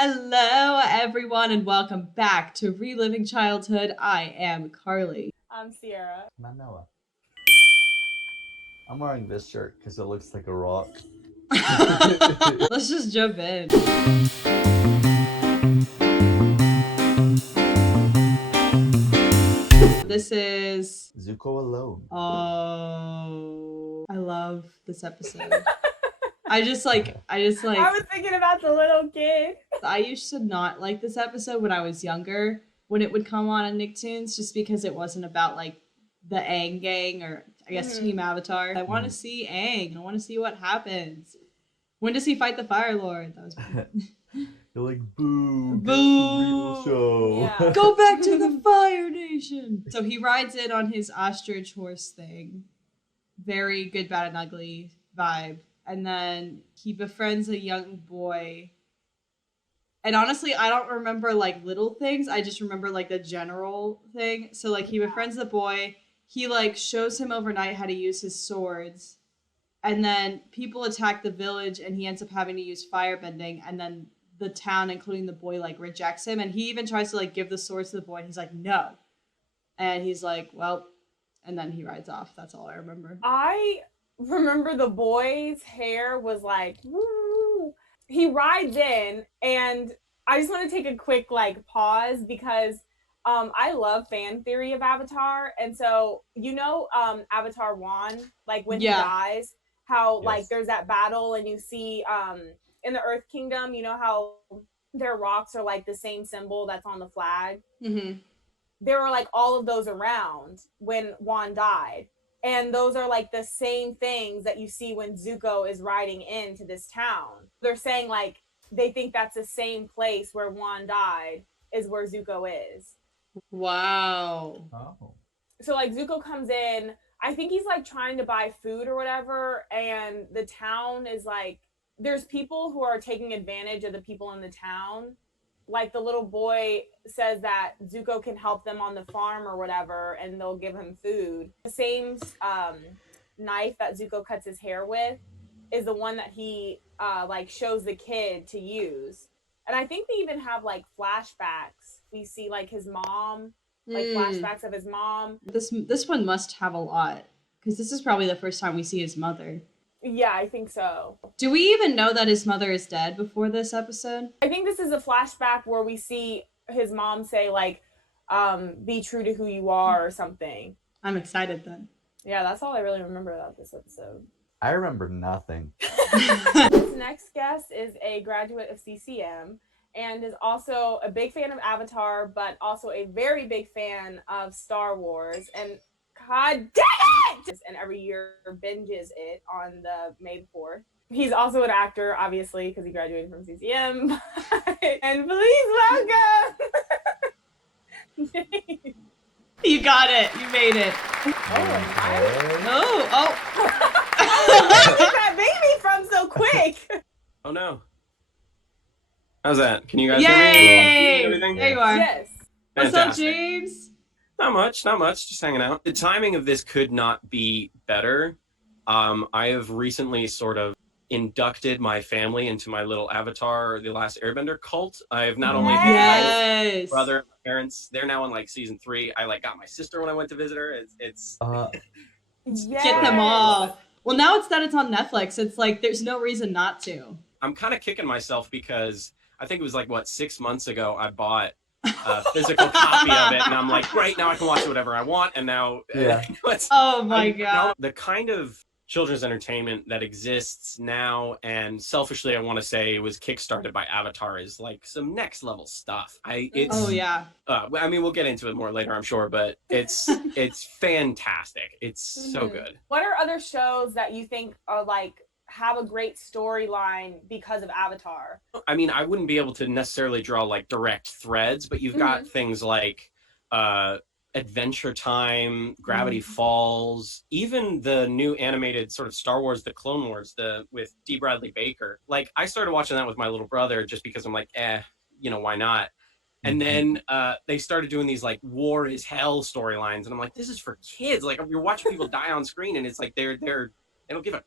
Hello, everyone, and welcome back to Reliving Childhood. I am Carly. I'm Sierra. I'm Noah. I'm wearing this shirt because it looks like a rock. Let's just jump in. This is Zuko Alone. Oh, I love this episode. I was thinking about the little kid. I used to not like this episode when I was younger, when it would come on Nicktoons, just because it wasn't about like the Aang gang or I guess Team Avatar. I want to see Aang. I want to see what happens. When does he fight the Fire Lord? That was You're like, boo, boo. get the real show. Yeah. Go back to the Fire Nation. So he rides in on his ostrich horse thing. Very good, bad, and ugly vibe. And then he befriends a young boy. And honestly, I don't remember like little things. I just remember like the general thing. So like he befriends the boy. He like shows him overnight how to use his swords. And then people attack the village and he ends up having to use firebending. And then the town, including the boy, like rejects him. And he even tries to like give the swords to the boy. And he's like, no. And he's like, well, and then he rides off. That's all I remember. I remember the boy's hair was like, woo. He rides in, and I just want to take a quick like pause because I love fan theory of Avatar. And so, Avatar 1, like when he dies, how like there's that battle and you see in the Earth Kingdom, you know how their rocks are like the same symbol that's on the flag. Mm-hmm. There were like all of those around when Juan died. And those are like the same things that you see when Zuko is riding into this town. They're saying like they think that's the same place where Juan died is where Zuko is. Wow. Oh. So like Zuko comes in, I think he's like trying to buy food or whatever, and the town is like, there's people who are taking advantage of the people in the town. Like the little boy says that Zuko can help them on the farm or whatever, and they'll give him food. The same knife that Zuko cuts his hair with is the one that he like shows the kid to use. And I think they even have like flashbacks. We see like his mom, like flashbacks of his mom. This one must have a lot because this is probably the first time we see his mother. Yeah, I think so. Do we even know that his mother is dead before this episode? I think this is a flashback where we see his mom say like, be true to who you are or something. I'm excited then. Yeah, that's all I really remember about this episode. I remember nothing. This next guest is a graduate of CCM and is also a big fan of Avatar, but also a very big fan of Star Wars. And God dang it! And every year binges it on the May 4th. He's also an actor, obviously, because he graduated from CCM. And please welcome! You got it. You made it. Oh. Where did that baby from so quick? Oh no. How's that? Can you guys Yay! hear me? Everything? There you are. Yes. What's up, James? Not much, just hanging out. The timing of this could not be better. I have recently sort of inducted my family into my little Avatar, The Last Airbender cult. I have not only Yes. my brother, my parents, they're now in like season 3. I like got my sister when I went to visit her. It's Yes. Get them all. Well, now it's on Netflix. It's like there's no reason not to. I'm kind of kicking myself because I think it was like 6 months ago I bought a physical copy of it, and I'm like, great, now I can watch whatever I want. And now Oh my god. The kind of children's entertainment that exists now, and selfishly I want to say it was kickstarted by Avatar, is like some next level stuff. Oh yeah. I mean, we'll get into it more later, I'm sure, but it's fantastic. It's so good. What are other shows that you think are like have a great storyline because of Avatar? I mean, I wouldn't be able to necessarily draw like direct threads, but you've got things like Adventure Time, Gravity Falls, even the new animated sort of Star Wars, The Clone Wars, with D. Bradley Baker. Like, I started watching that with my little brother just because I'm like, why not? And then they started doing these like war is hell storylines, and I'm like, this is for kids. Like, you're watching people die on screen, and it's like they don't give a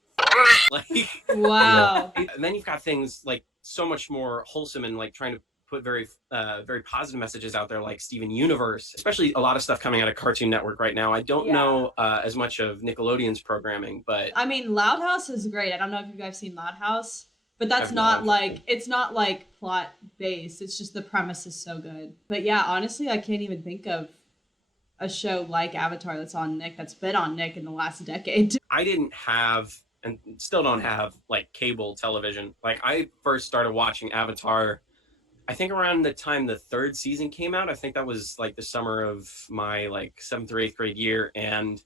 like. Wow. And then you've got things like so much more wholesome and like trying to put very very positive messages out there, like Steven Universe, especially a lot of stuff coming out of Cartoon Network right now. I don't know as much of Nickelodeon's programming, but I mean, Loud House is great. I don't know if you guys seen Loud House, but that's I've not not. like, it's not like plot based. It's just the premise is so good. But yeah, honestly, I can't even think of a show like Avatar that's on Nick, that's been on Nick in the last decade. I didn't have and still don't have like cable television. Like I first started watching Avatar, I think around the time the third season came out. I think that was like the summer of my like 7th or 8th grade year, and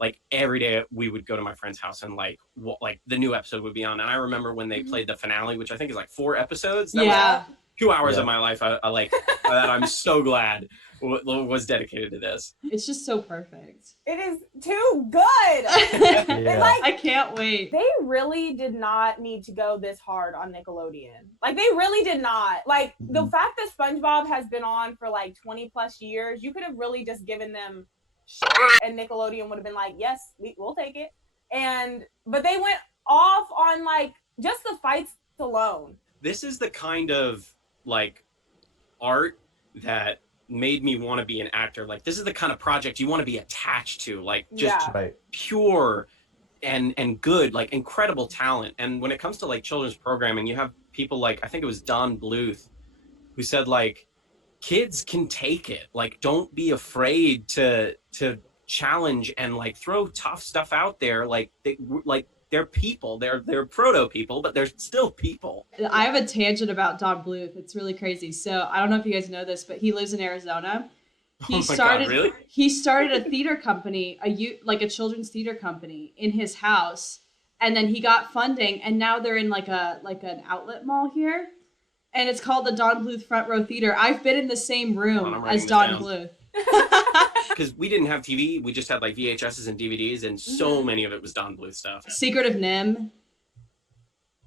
like every day we would go to my friend's house and like like the new episode would be on. And I remember when they played the finale, which I think is like 4 episodes. That was 2 hours of my life. I like that. I'm so glad was dedicated to this. It's just so perfect. It is too good. Yeah. Like, I can't wait. they really did not need to go this hard on Nickelodeon. Like, they really did not. Like, the fact that SpongeBob has been on for like 20 plus years, you could have really just given them shit, and Nickelodeon would have been like, yes, we'll take it. But they went off on like just the fights alone. This is the kind of like art that made me want to be an actor. Like this is the kind of project you want to be attached to, like just Right. pure and good, like incredible talent. And when it comes to like children's programming, you have people like, I think it was Don Bluth, who said like, kids can take it. Like, don't be afraid to challenge and like throw tough stuff out there. Like they're people, they're proto people, but they're still people. I have a tangent about Don Bluth. It's really crazy. So I don't know if you guys know this, but he lives in Arizona. He God, really? He started a theater company, a children's theater company in his house, and then he got funding, and now they're in like an outlet mall here, and it's called the Don Bluth Front Row Theater. I've been in the same room as Don Bluth. Because we didn't have TV, we just had like VHSs and DVDs, and so many of it was Don Bluth stuff. Secret of NIMH.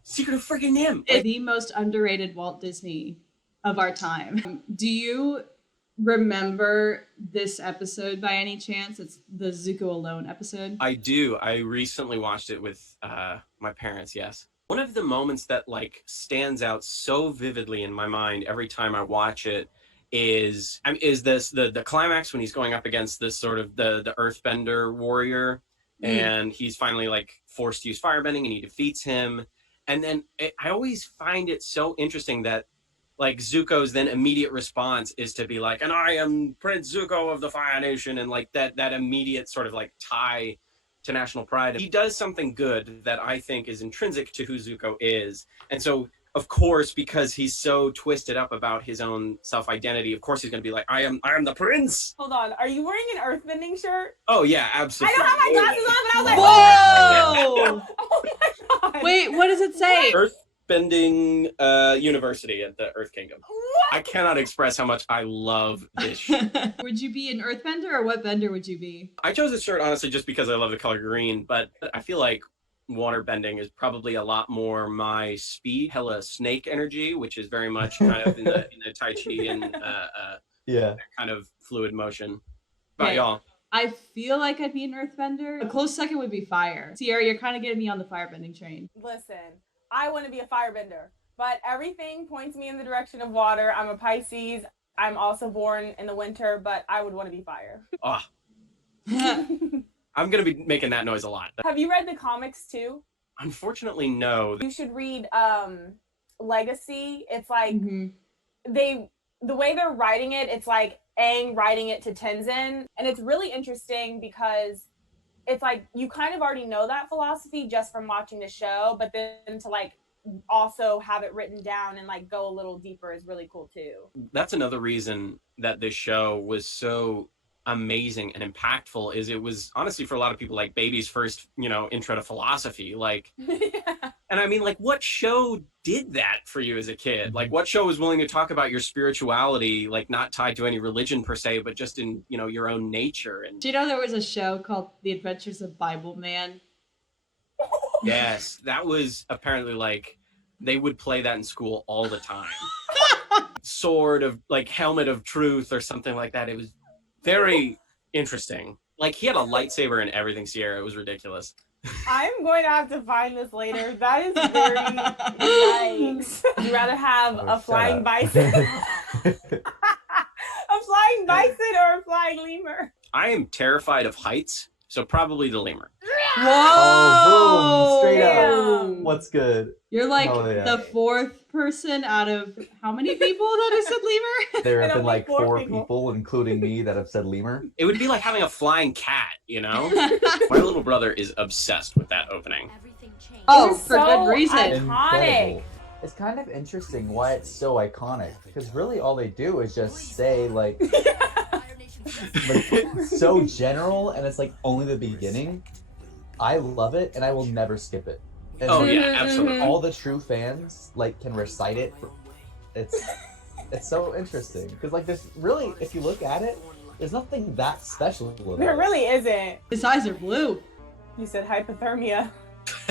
Secret of friggin' NIMH. It's the most underrated Walt Disney of our time. Do you remember this episode by any chance? It's the Zuko Alone episode. I do. I recently watched it with my parents, yes. One of the moments that like stands out so vividly in my mind every time I watch it is this the climax when he's going up against this sort of the earthbender warrior, and he's finally like forced to use firebending and he defeats him. And then I always find it so interesting that like Zuko's then immediate response is to be like, and I am Prince Zuko of the Fire Nation, and like that immediate sort of like tie to national pride. He does something good that I think is intrinsic to who Zuko is. And so of course, because he's so twisted up about his own self-identity, of course he's going to be like, I am the prince. Hold on, are you wearing an earthbending shirt? Oh yeah, absolutely. I don't have my glasses on, but I was like, Whoa! oh my god. Wait, what does it say? Earthbending University at the Earth Kingdom. What? I cannot express how much I love this shirt. Would you be an earthbender, or what bender would you be? I chose this shirt honestly just because I love the color green, but I feel like water bending is probably a lot more my speed. Hella snake energy, which is very much kind of in the Tai Chi and kind of fluid motion. But Okay. y'all, I feel like I'd be an earthbender. A close second would be fire. Sierra, you're kind of getting me on the firebending train. Listen, I want to be a firebender, but everything points me in the direction of water. I'm a Pisces. I'm also born in the winter, but I would want to be fire. I'm going to be making that noise a lot. Have you read the comics too? Unfortunately, no. You should read Legacy. It's like the way they're writing it, it's like Aang writing it to Tenzin, and it's really interesting because it's like you kind of already know that philosophy just from watching the show, but then to like also have it written down and like go a little deeper is really cool too. That's another reason that this show was so amazing and impactful, is it was honestly for a lot of people like baby's first intro to philosophy, like and I mean, like, what show did that for you as a kid? Like, what show was willing to talk about your spirituality, like not tied to any religion per se, but just in your own nature? And do you know there was a show called The Adventures of Bible Man? Yes, that was apparently like they would play that in school all the time. Sword of like helmet of truth or something like that. It was very interesting. Like he had a lightsaber and everything, Sierra. It was ridiculous. I'm going to have to find this later. That is very nice. Would you rather have a flying bison? A flying bison or a flying lemur? I am terrified of heights, so probably the lemur. Whoa! Oh, boom, straight up. Damn. What's good? You're like Hell yeah. the fourth person out of how many people that have said lemur? There have And been like only 4 four people. people, including me, that have said lemur. It would be like having a flying cat, you know? My little brother is obsessed with that opening. Oh, It's for so good reason. Iconic. It's kind of interesting why it's so iconic, because really all they do is just say like so general, and it's like only the beginning. I love it, and I will never skip it. And Oh yeah, absolutely. all the true fans like can recite it. It's so interesting because like there's really, if you look at it, there's nothing that special about There it. really isn't. His eyes are blue. You said hypothermia.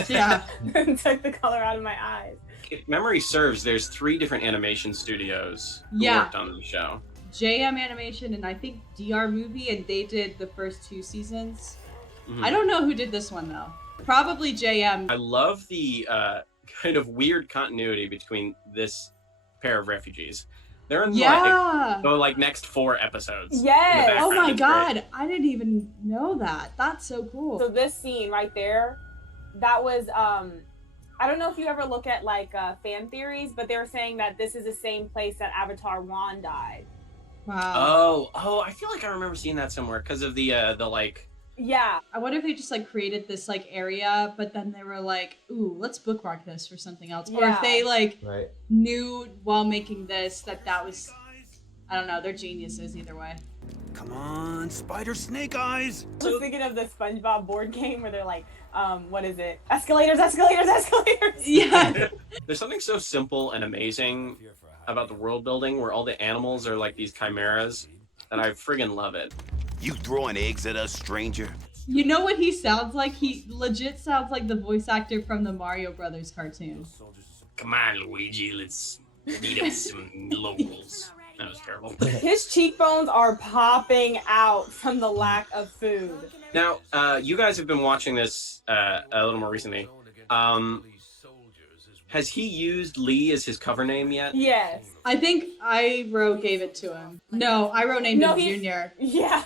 Yeah. And took the color out of my eyes. If memory serves, there's 3 different animation studios who Yeah. worked on the show. JM Animation and I think DR Movie, and they did the first 2 seasons. Mhm. I don't know who did this one though. Probably JM. I love the kind of weird continuity between this pair of refugees. They're in Yeah. the next 4 episodes. in the Yes. background. Oh my It's great. god, I didn't even know that. That's so cool. So this scene right there, that was I don't know if you ever look at like fan theories, but they were saying that this is the same place that Avatar Wan died. Wow. Oh, I feel like I remember seeing that somewhere because of the like. Yeah. I wonder if they just like created this like area, but then they were like, ooh, let's bookmark this for something else. Or if Yeah. they like Right. knew while making this that was, I don't know, they're geniuses either way. Come on, spider snake eyes! I was thinking of the SpongeBob board game where they're like, what is it? Escalators, escalators, escalators. Yeah. There's something so simple and amazing about the world building where all the animals are like these chimeras that I friggin' love it. You throwing eggs at us, stranger? You know what he sounds like? He legit sounds like the voice actor from the Mario Brothers cartoon. Come on, Luigi, let's eat up some locals. That was terrible. His cheekbones are popping out from the lack of food. Now, you guys have been watching this a little more recently. Has he used Lee as his cover name yet? Yes. I think Iroh gave it to him. No, Iroh named No, him he- Junior. Yeah.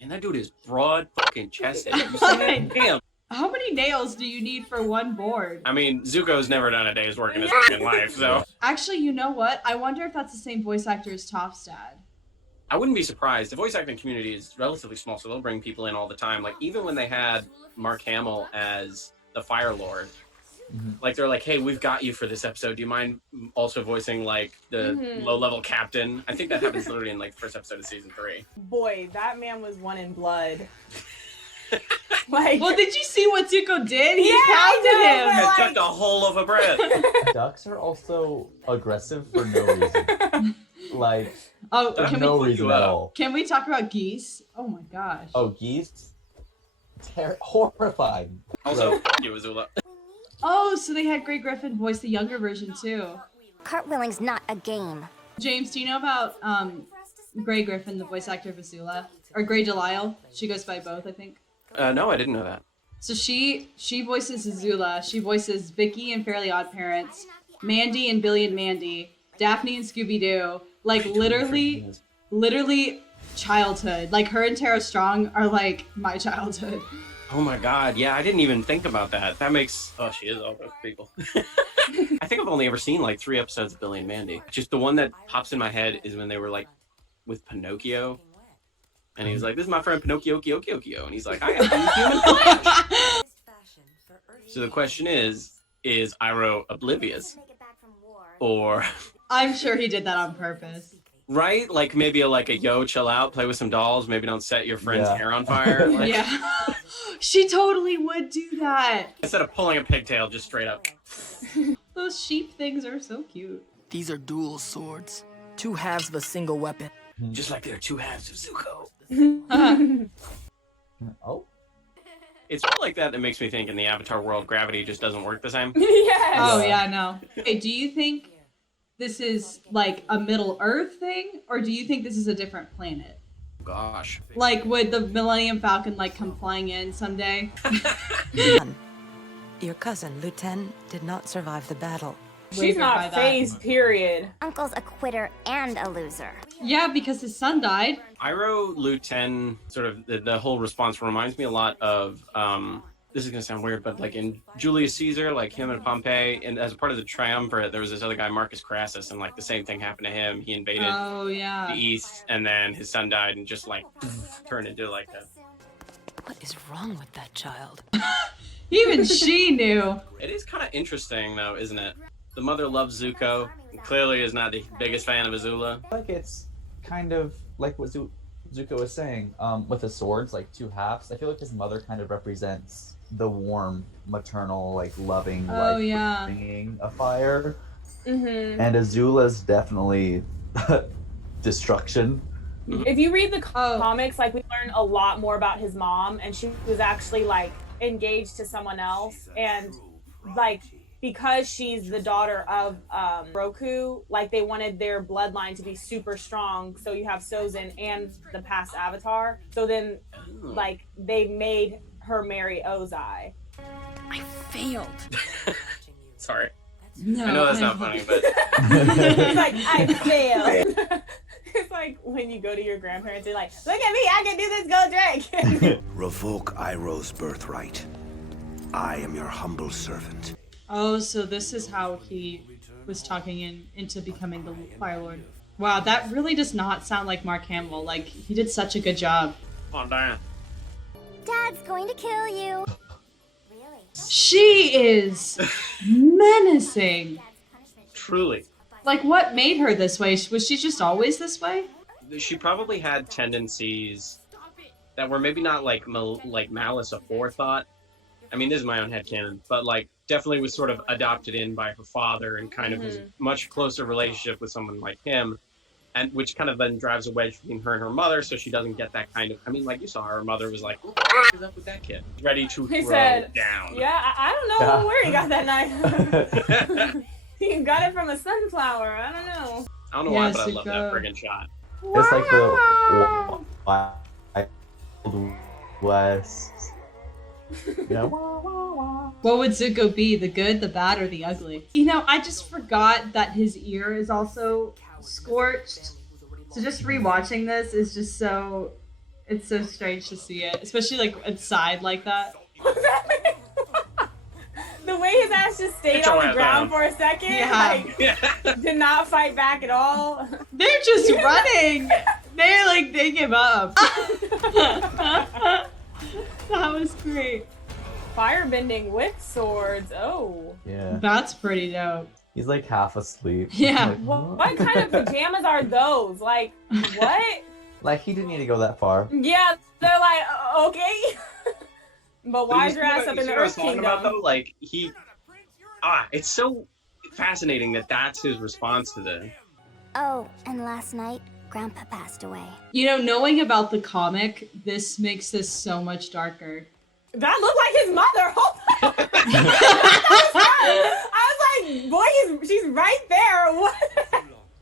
And that dude is broad fucking chested. You see that? Damn. How many nails do you need for one board? I mean, Zuko's never done a day's work in his fucking life, so Actually, you know what? I wonder if that's the same voice actor as Toph's dad. I wouldn't be surprised. The voice acting community is relatively small, so they'll bring people in all the time. Like, even when they had Mark Hamill as the Fire Lord, like, they're like, hey, we've got you for this episode. Do you mind also voicing, like, the low-level captain? I think that happens literally in, like, the first episode of season 3. Boy, that man was one in blood. Like, Well, did you see what Zuko did? He Yeah, I pounded know, him. but- I took a whole loaf of bread. Ducks are also aggressive for no reason. Like, Oh, Ducks can no we reason at all. talk about geese? Oh my gosh. Oh, geese? Horrifying. Also, fuck you, Azula. Oh, so they had Grey Griffin voice the younger version too. Cartwheeling's not a game. James, do you know about Grey Griffin, the voice actor of Azula? Or Grey Delisle? She goes by both, I think. No, I didn't know that. So she voices Azula. She voices Vicky in Fairly Odd Parents, Mandy in Billy and Mandy, Daphne and Scooby Doo. Like literally childhood. Like her and Tara Strong are like my childhood. Oh my god, yeah, I didn't even think about that. That makes... Oh, she is all those people. I think I've only ever seen like 3 episodes of Billy and Mandy. Just the one that pops in my head is when they were like with Pinocchio. And he was like, this is my friend Pinocchio, Kyo. And he's like, I am human flesh. So the question is Iroh oblivious? Or... I'm sure he did that on purpose. Right? Like maybe a yo, chill out, play with some dolls, maybe don't set your friend's Yeah. hair on fire. Like, Yeah. She totally would do that. instead of pulling a pigtail, just straight up. Those sheep things are so cute. These are dual swords. 2 halves of a single weapon. Just like there are 2 halves of Zuko. Oh. It's all like that makes me think in the Avatar world, gravity just doesn't work the same. Yes. Oh yeah, I know. Okay, do you think this is like a Middle Earth thing, or do you think this is a different planet? gosh. Like, would the Millennium Falcon like come flying in someday? Your cousin, Lieutenant, did not survive the battle. She's Wavered by not that. phased, period. Uncle's a quitter and a loser. Yeah, because his son died. Iroh Lieutenant, sort of the whole response reminds me a lot of this is gonna sound weird, but like in Julius Caesar, like him and Pompey, and as part of the triumvirate, there was this other guy, Marcus Crassus, and like the same thing happened to him. He invaded Oh yeah. the East, and then his son died, and just like turned into like a. What is wrong with that child? Even she knew. It is kind of interesting, though, isn't it? The mother loves Zuko, and clearly is not the biggest fan of Azula. Like it's kind of like what Zuko was saying, with the swords, like two halves. I feel like his mother kind of represents the warm, maternal, like loving, Oh, like yeah. bringing a fire, Mm-hmm. and Azula's definitely destruction. If you read the Oh. comics, like we learn a lot more about his mom, and she was actually like engaged to someone else, and like because she's the daughter of Roku, like they wanted their bloodline to be super strong. So you have Sozin and the past Avatar. So then, like they made her marry Ozai. I failed. Sorry. No, I know that's not funny, but It's like I failed. It's like when you go to your grandparents, you're like, "Look at me, I can do this, go drink." Revoke Iroh's birthright. I am your humble servant. Oh, so this is how he was talking into becoming the Fire Lord. Wow, that really does not sound like Mark Hamill. Like, he did such a good job. come on, Diana. Dad's going to kill you. She is menacing. Truly. Like, what made her this way? Was she just always this way? She probably had tendencies that were maybe not like malice aforethought. I mean, this is my own headcanon, but like definitely was sort of adopted in by her father and kind of has a much closer relationship with someone like him, and which kind of then drives a wedge between her and her mother, so she doesn't get that kind of. I mean, like you saw, her mother was like, "What is up with that kid?" Ready to He throw said, down. "Yeah, I don't know where he got that knife. He got it from a sunflower. I don't know." I don't know why, Yeah, but I love that Zuko. friggin' shot. It's like the Wild West. Yeah. What would Zuko be? The good, the bad, or the ugly? You know, I just forgot that his ear is also scorched. So just rewatching this is just so... It's so strange to see it. Especially, like, inside like that. The way his ass just stayed Get your on the ass ground down. for a second, Yeah. like, did not fight back at all. They're just running! They're like, they give up. That was great. Firebending with swords. Oh. Yeah. That's pretty dope. He's like half asleep. Yeah. Like, What kind of pajamas are those? Like, what? Like he didn't need to go that far. Yeah, they're like, okay. But why is your ass up in the Earth talking about, Kingdom? though? Like, it's so fascinating that that's his response to the. Oh, and last night, Grandpa passed away. You know, knowing about the comic, this makes this so much darker. That looked like his mother. Hold on. I was like, boy, she's right there. What?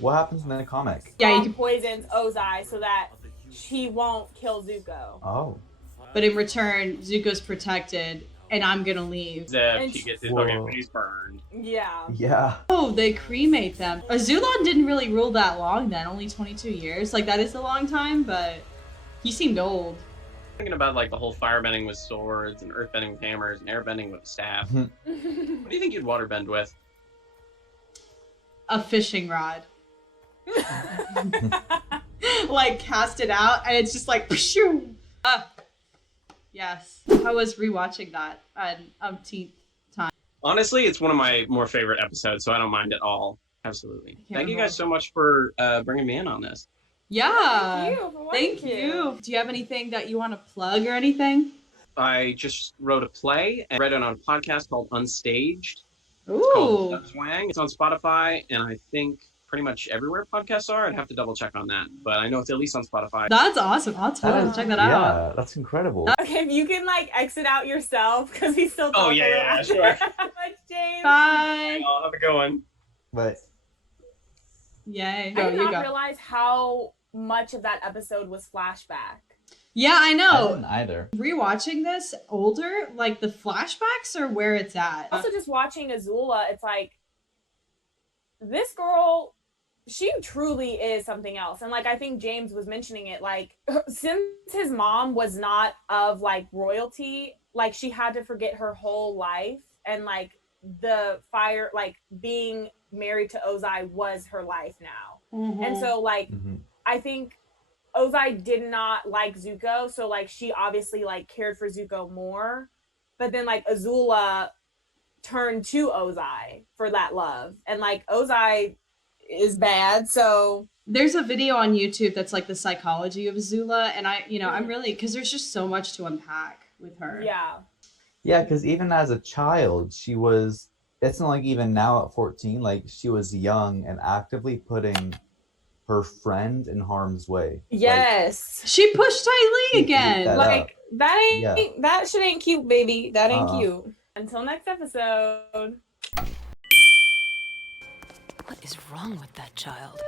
What happens in the comic? Yeah, you can, Poisons Ozai so that he won't kill Zuko. Oh. but in return, Zuko's protected, and I'm gonna leave. And He gets his Whoa. fucking face burned. Yeah. Yeah. Oh, they cremate them. Azulon didn't really rule that long then, only 22 years. Like, that is a long time, but he seemed old. Thinking about like the whole firebending with swords and earthbending with hammers and airbending with a staff. What do you think you'd waterbend with? A fishing rod. Like, cast it out, and it's just like, pshoo! Yes. I was rewatching that an umpteenth time. Honestly, it's one of my more favorite episodes, so I don't mind at all. Absolutely. Yeah, Thank you well- guys so much for bringing me in on this. Yeah. Thank Thank you. Do you have anything that you want to plug or anything? I just wrote a play and read it on a podcast called Unstaged. It's called Ooh. Swang. It's on Spotify, and I think pretty much everywhere podcasts are. I'd have to double check on that, but I know it's at least on Spotify. That's awesome. I'll totally check that out. Yeah, that's incredible. Okay, if you can like exit out yourself because he's still Oh, talking. yeah, about sure. Much, James. Bye. I'll have it going. But Yay. I Go, did you not go. realize how much of that episode was flashback. Yeah, I I know. didn't either. Rewatching this older, like the flashbacks are where it's at. Also, just watching Azula, it's like, this girl, she truly is something else. And like, I think James was mentioning it, like, since his mom was not of like royalty, like she had to forget her whole life, and like the fire, like being married to Ozai was her life now. And so like, I think Ozai did not like Zuko, so like she obviously like cared for Zuko more, but then like Azula turned to Ozai for that love, and like Ozai is bad, so There's a video on YouTube that's like the psychology of Azula, and I'm really, because there's just so much to unpack with her. yeah. Yeah, because even as a child, she was. It's not like even now at 14, like she was young and actively putting her friend in harm's way. Yes. She pushed Ty Lee again. that Like up. that ain't that shit ain't cute, baby. That ain't Uh-uh. cute. Until next episode. What is wrong with that child?